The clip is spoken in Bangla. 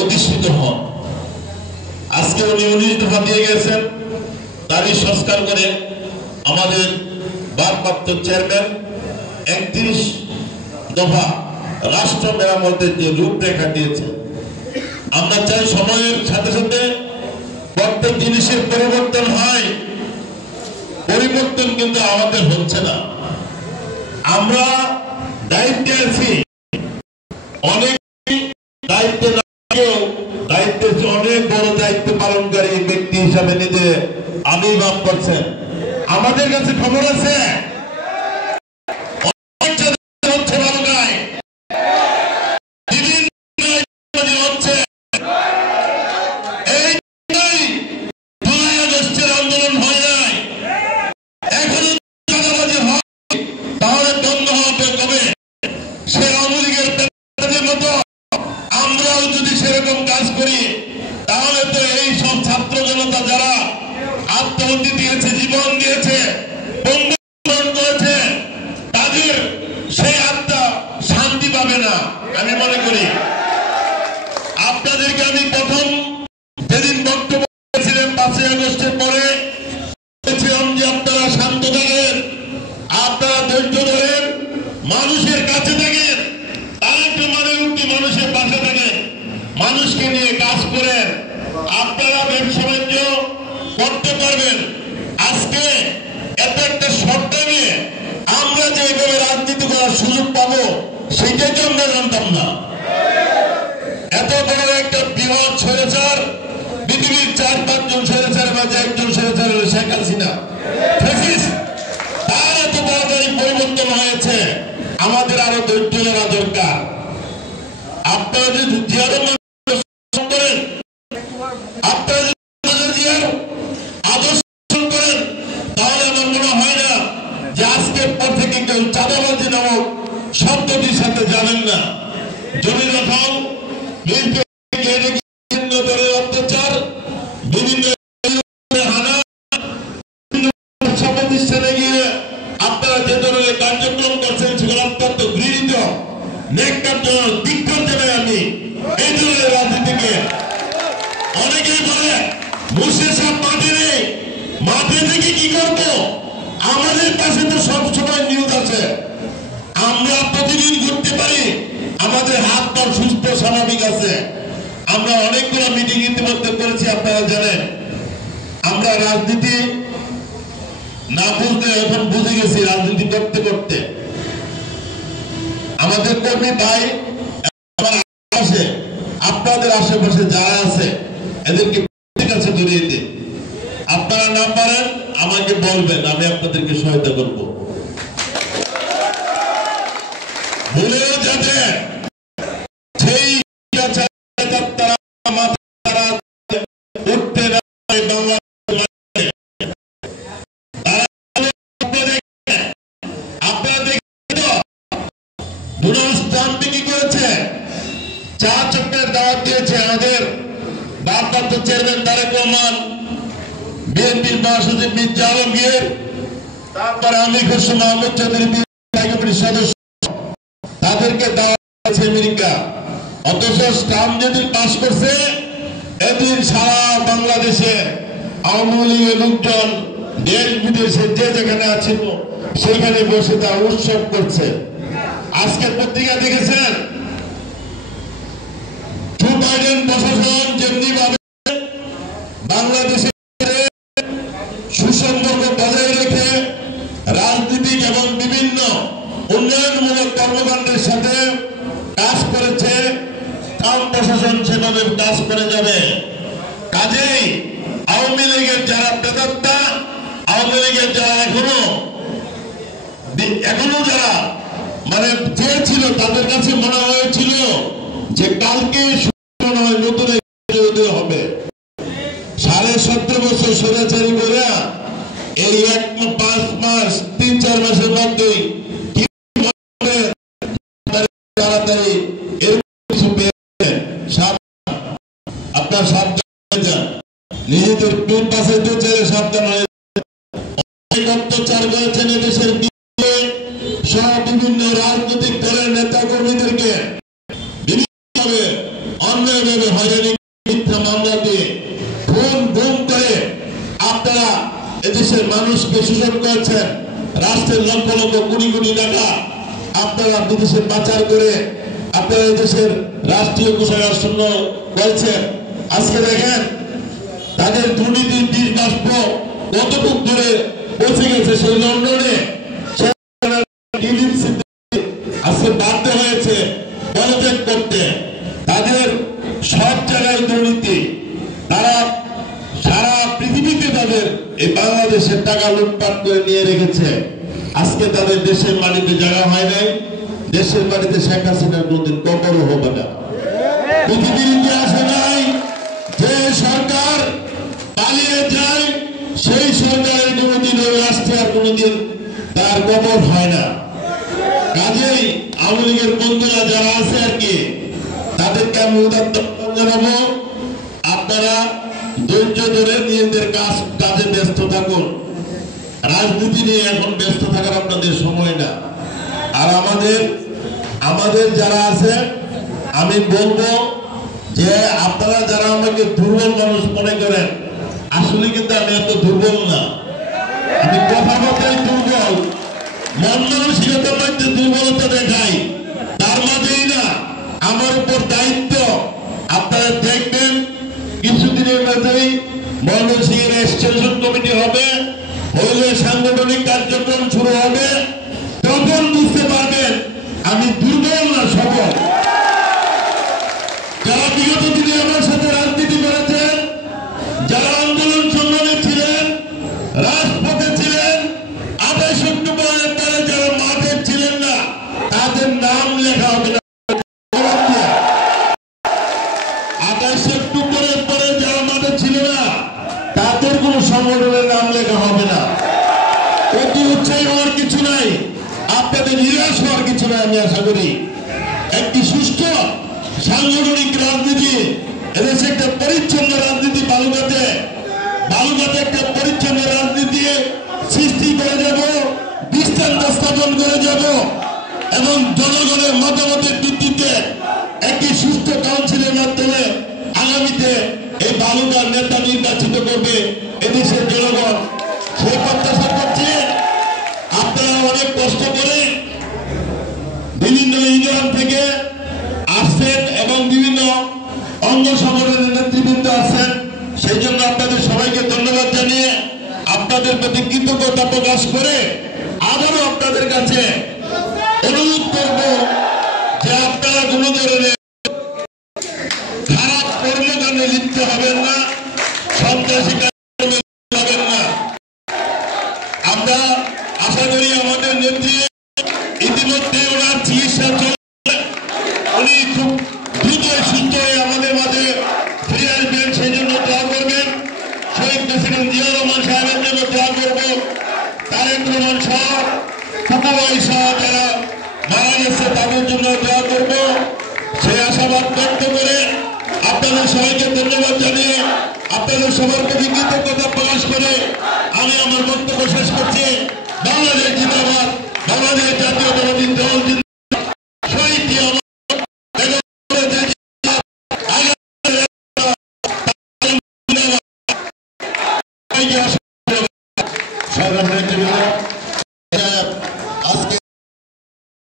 অধিষ্ঠিত হন। আজকে উনি 19 দফা দিয়ে গেছেন, তারই সংস্কার করে আমাদের ভারপ্রাপ্ত চেয়ারম্যান 31 দফা রাষ্ট্র মেরামতের যে রূপরেখা দিয়েছে। আমরা চাই সময়ের সাথে সাথে প্রত্যেক জিনিসের পরিবর্তন হয়, পরিবর্তন কিন্তু আমাদের হচ্ছে না। আমরা দায়িত্বে আছি, অনেক দায়িত্বে দায়িত্বের অনেক বড় দায়িত্ব পালনকারী ব্যক্তি হিসাবে নিজে আবির্ভাব করছেন। আমাদের কাছে খবর আছে আন্দোলন হয় নাই, এখনো চাঁদাবাজি হয়, তাহলে বন্ধ হবে কবে? সে আওয়ামী লীগের মতো আমরাও যদি সেরকম কাজ করি, তাহলে তো এই সব ছাত্র জনতা যারা আত্মহত্যা দিয়েছে, জীবন দিয়েছে, বন্ধুবরণ করেছে, তাদের সেই আত্মা শান্তি পাবে না। আমি মনে করি আপনাদেরকে আমি প্রথম যেদিন বক্তব্য করেছিলাম 5ই আগস্টের পরে বলেছিলাম যে আপনারা শান্ত থাকেন, আপনারা ধৈর্য ধরেন, মানুষের কাছে থাকেন, তারেক রহমানের মানুষের পাশে থাকেন, মানুষকে নিয়ে কাজ করেন, আপনারা ব্যবসা বাণিজ্য করতে পারবেন। আজকে এত একটা শর্ত নিয়ে আমরা যেভাবে রাজনীতি করার সুযোগ পাবো সেটাই তো আমরা জানতাম না। এত বড় একটা বৃহৎ স্বৈরাচার, পৃথিবীর 4-5 জন স্বৈরাচার মাঝে একজন স্বৈরাচার হল শেখ হাসিনা, তার এত তাড়াতাড়ি পরিবর্তন হয়েছে। আমাদের আরো ধৈর্য ধরা দরকার। আপনারা যদি জিয়া রহমান করেন, আপনারা যদি জিয়ার আদর্শ করেন, তাহলে আমার মনে হয় না যে আজকের পর থেকে কেউ চাঁদাবাজি নামক শব্দটির সাথে জানেন না। জমি দখল, অত্যাচার, বিভিন্ন হানা, প্রতিষ্ঠানে গিয়ে আপনারা যে ধরনের কার্যক্রম করছেন সেগুলো অত্যন্ত ঘৃণিত, ন্যাক্কারজনক, ধিক্কার জানাই আমি এই ধরনের রাজনীতিকে। অনেকেই বলে মুর্শিদ সাহেব মাঠে নেই, মাঠে থেকে কি করবো? আমাদের কাছে তো সবসময় নিউজ আছে, আমরা প্রতিদিন ঘুরতে পারি, আমাদের হাত পা সুস্থ স্বাভাবিক আছে। আমরা অনেকগুলো মিটিং ইতিমধ্যে করেছি, আপনারা জানেন। আমরা রাজনীতি না বুঝলে এখন বুঝে গেছি, রাজনীতি করতে করতে আমাদের কর্মী ভাই আমার আশেপাশে, আপনাদের আশেপাশে যারা আছে এদেরকে কাছে ধরিয়ে দিন। আপনারা না পারেন আমাকে বলবেন, আমি আপনাদেরকে সহায়তা করব। ভুলেও যাতে সেই উঠতে না বাংলা কি করেছে, চা চক্রের দাওয়াত দিয়েছে আমাদের ভারপ্রাপ্ত চেয়ারম্যান তারেক রহমান, বিএনপির মহাসচিব মির্জা আলমগীর, তারপরে আমির খসরু মাহমুদ চৌধুরী কমিটির সদস্য, তাদেরকে দাওয়াত দিয়েছে আমেরিকা। অথচ স্টাম্প যেদিন পাস করছে এদিন সারা বাংলাদেশে আওয়ামী লীগের লোকজন দেশ বিদেশে যে যেখানে আছিল সেখানে বসে তা উৎসব করছে। আজকে পত্রিকা দেখেছেন, জো বাইডেন প্রশাসন যেমনি ভাবে বাংলাদেশে সুসম্পর্ক বজায় রেখে রাজনীতিক এবং বিভিন্ন উন্নয়নমূলক কর্মকাণ্ডের সাথে কাজ করেছে, ট্রাম্প প্রশাসন সেভাবে কাজ করে যাবে। কাজেই আওয়ামী লীগের যারা প্রেতাত্মা, আওয়ামী লীগের যারা এখনো যারা মানে চেয়েছিল, তাদের কাছে মনে হয়েছিল যে কালকে নতুন হবে। 17.5 বছর স্বৈরাচারী করে এই 5 মাস 3-4 মাসের মধ্যেই তাড়াতাড়ি আপনার সাবধান যান, নিজেদের টুল পাশে সাবধান হয়ে অত্যাচার করেছেন এদেশের সব বিভিন্ন রাজনৈতিক দলের নেতা কর্মীদেরকে বিভিন্নভাবে অন্যায়ভাবে হয়রানি মিথ্যা মামলা দিয়ে খুন গুম করে আপনারা এদেশের মানুষকে শোষণ করেছেন। রাষ্ট্রের লক্ষ লক্ষ কোটি কোটি টাকা আপনারা বিদেশে পাচার করে আপনারা দেশের রাষ্ট্রীয় কোষাগার শূন্য করেছেন। আজকে দেখেন তাদের দুর্নীতির বীজ বাষ্প কতটুকু দূরে পৌঁছে গেছে। সেই লন্ডনে আজকে বাধ্য হয়েছে পদত্যাগ করতে। তাদের সব জায়গায় দুর্নীতি, তারা সারা পৃথিবীতে তাদের এই বাংলাদেশের টাকা লুটপাট করে নিয়ে রেখেছে। আজকে তাদের দেশের মাটিতে জায়গা হয় নাই, দেশের মাটিতে শেখ হাসিনার কোনদিন কবরও হবে না। পৃথিবীর ইতিহাসে নাই যে সরকার পালিয়ে যায় সেই সরকারের কোনদিন ওই রাষ্ট্রে আর কোনদিন তার কবর হয় না। কাজেই আওয়ামী লীগের বন্ধুরা যারা আছে আর কি, তাদেরকে আমি উদাত্ত জানাবো, আপনারা ধৈর্য ধরে নিজেদের কাজে ব্যস্ত থাকুন। রাজনীতি নিয়ে এখন ব্যস্ত থাকার আপনাদের সময় না। আর আমাদের যারা আছে আমি বলবো যে আপনারা যারা আমাকে দুর্বল মানুষ মনে করেন, আসলে কিন্তু আমি এত দুর্বল না। আমি কথা কথাই দুর্বল, মন মানসিকতার মধ্যে দুর্বলতা দেখাই, তার মাঝেই না আমার উপর দায়িত্ব। আপনারা দেখবেন কিছুদিনের মধ্যেই ময়মনসিংহের এক্সটেনশন কমিটি হবে, হইলে সাংগঠনিক কার্যক্রম শুরু হবে। তখন বুঝতে পারবেন আমি দুর্বল না সবল। যারা বিগত দিনে আমার সাথে রাজনীতি করেছেন, যারা আন্দোলন সংগ্রামে ছিলেন, রাজপথে ছিলেন, 28 অক্টোবরের পরে যারা মাঠে ছিলেন না, তাদের নাম লেখা হবে না। 28 অক্টোবরের পরে যারা মাঠে ছিল না, তাদের কোন সংগঠনের নাম লেখা হবে না। অতি উৎসাহী হওয়ার কিছু নাই, আপনাদের নিরাশ হওয়ার কিছু নাই। আমি আশা করি একটি সুষ্ঠু সাংগঠনিক রাজনীতি, এদেশে একটা পরিচ্ছন্ন রাজনীতি, বালুঘাটে একটা পরিচ্ছন্ন রাজনীতি সৃষ্টি করে যাব, দৃষ্টান্ত স্থাপন করে যাব এবং জনগণের মতামতের ভিত্তিতে একটি সুস্থ কাউন্সিলের মাধ্যমে আগামীতে এই বালুঘাট নেতা নির্বাচিত করবে এদেশের জনগণ। সেই প্রত্যাশা করছে। আপনারা অনেক কষ্ট করে বিভিন্ন ইউনিয়ন থেকে আসছেন এবং বিভিন্ন অঙ্গ সংগঠনের নেতৃবৃন্দ আছেন, সেই জন্য আপনাদের সবাইকে ধন্যবাদ জানিয়ে আপনাদের প্রতি কৃতজ্ঞতা প্রকাশ করে আবারও আপনাদের কাছে অনুরোধ করব যে আপনারা কোনো ধরনের খারাপ কর্মকাণ্ডে লিপ্ত হবেন না, সন্ত্রাসী কার্যক্রমে লিপ্ত হবেন না। আমরা আশা করি আমাদের নেত্রী ইতিমধ্যে ওনার চিকিৎসা চলছে, উনি খুব